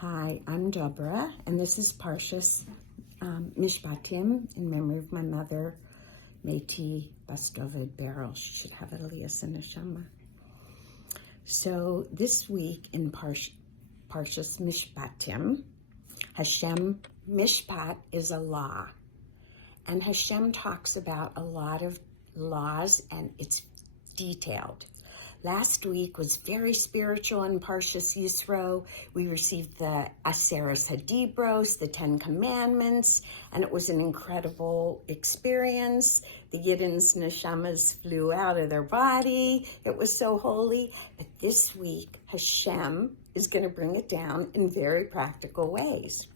Hi, I'm Deborah, and this is Parshas Mishpatim in memory of my mother, Meti Bastovid Beryl. She should have it Elias and Neshama. So this week in Parshas Mishpatim, Hashem, Mishpat is a law, and Hashem talks about a lot of laws, and it's detailed. Last week was very spiritual in Parshas Yisro. We received the Aseres Hadibros, the 10 Commandments, and it was an incredible experience. The Yidden's neshamas flew out of their body. It was so holy. But this week, Hashem is going to bring it down in very practical ways.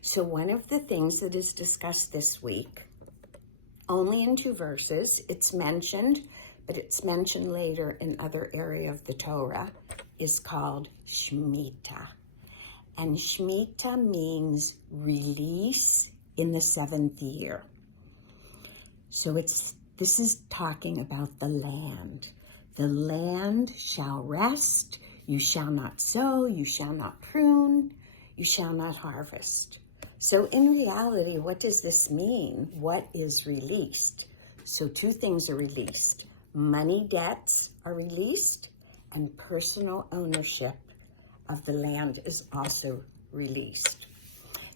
So one of the things that is discussed this week, only in 2 verses, it's mentioned, but it's mentioned later in other area of the Torah, is called Shemita. And Shemita means release in the 7th year. So this is talking about the land. The land shall rest, you shall not sow, you shall not prune, you shall not harvest. So in reality, what does this mean? What is released? So 2 things are released. Money debts are released, and personal ownership of the land is also released.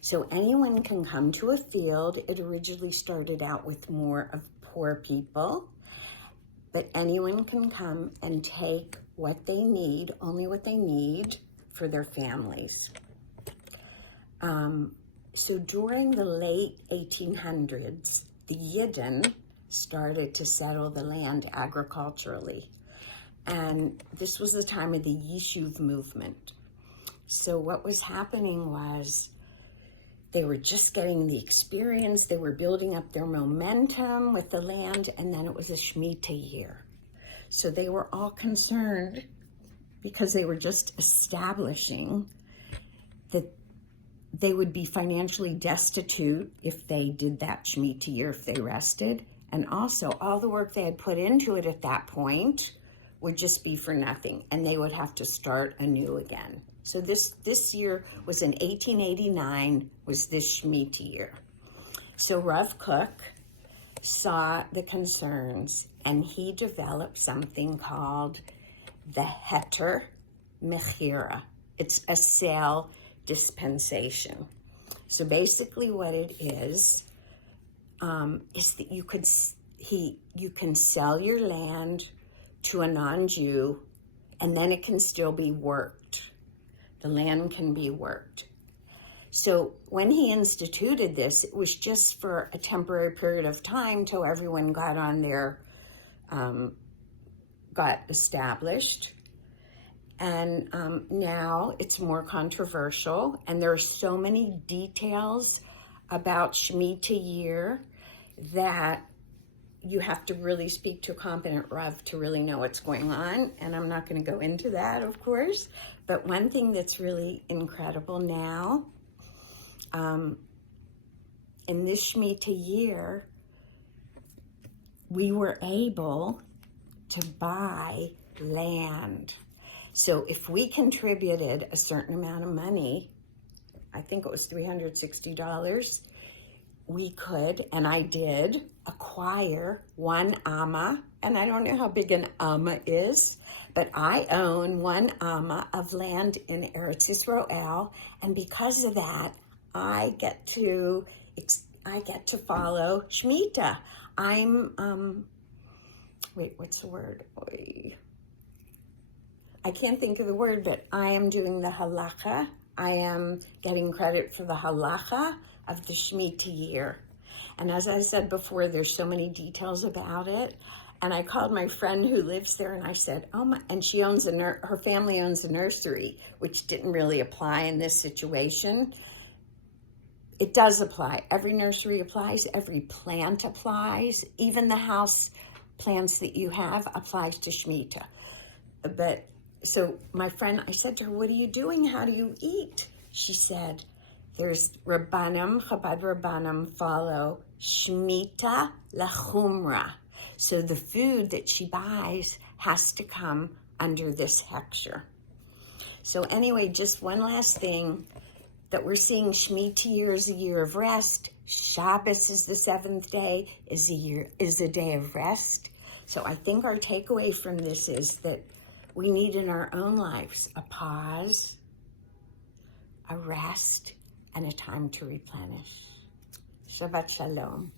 So anyone can come to a field. It originally started out with more of poor people, but anyone can come and take what they need, only what they need for their families. So during the late 1800s, the Yidden started to settle the land agriculturally. And this was the time of the Yishuv movement. So what was happening was they were just getting the experience, they were building up their momentum with the land, and then it was a Shemita year. So they were all concerned because they were just establishing that they would be financially destitute if they did that Shemita year, if they rested. And also, all the work they had put into it at that point would just be for nothing, and they would have to start anew again. So this year was in 1889, was this Shemita year. So Rav Kook saw the concerns, and he developed something called the Heter Mechira. It's a sale dispensation. So basically what it is that you can sell your land to a non-Jew, and then it can still be worked. The land can be worked. So when he instituted this, it was just for a temporary period of time till everyone got on their, got established. And now it's more controversial, and there are so many details about Shemitah year that you have to really speak to a competent Rav to really know what's going on. And I'm not going to go into that, of course. But one thing that's really incredible now, in this Shemitah year, we were able to buy land. So if we contributed a certain amount of money, I think it was $360, we could, and I did, acquire 1 amma, and I don't know how big an amma is, but I own 1 amma of land in Eretz Yisrael, and because of that, I get to follow Shemita. I'm, what's the word? I can't think of the word, but I am doing the halacha. I am getting credit for the halacha of the Shemitah year. And as I said before, there's so many details about it. And I called my friend who lives there, and I said, oh my, and she owns her family owns a nursery, which didn't really apply in this situation. It does apply. Every nursery applies, every plant applies, even the house plants that you have applies to Shemitah. But so my friend, I said to her, what are you doing? How do you eat? She said, there's Rabbanim, Chabad Rabbanim follow Shemita lachumra. So the food that she buys has to come under this hechsher. So anyway, just one last thing, that we're seeing Shemita year is a year of rest. Shabbos is the seventh day, is a day of rest. So I think our takeaway from this is that we need in our own lives a pause, a rest, and a time to replenish. Shabbat Shalom.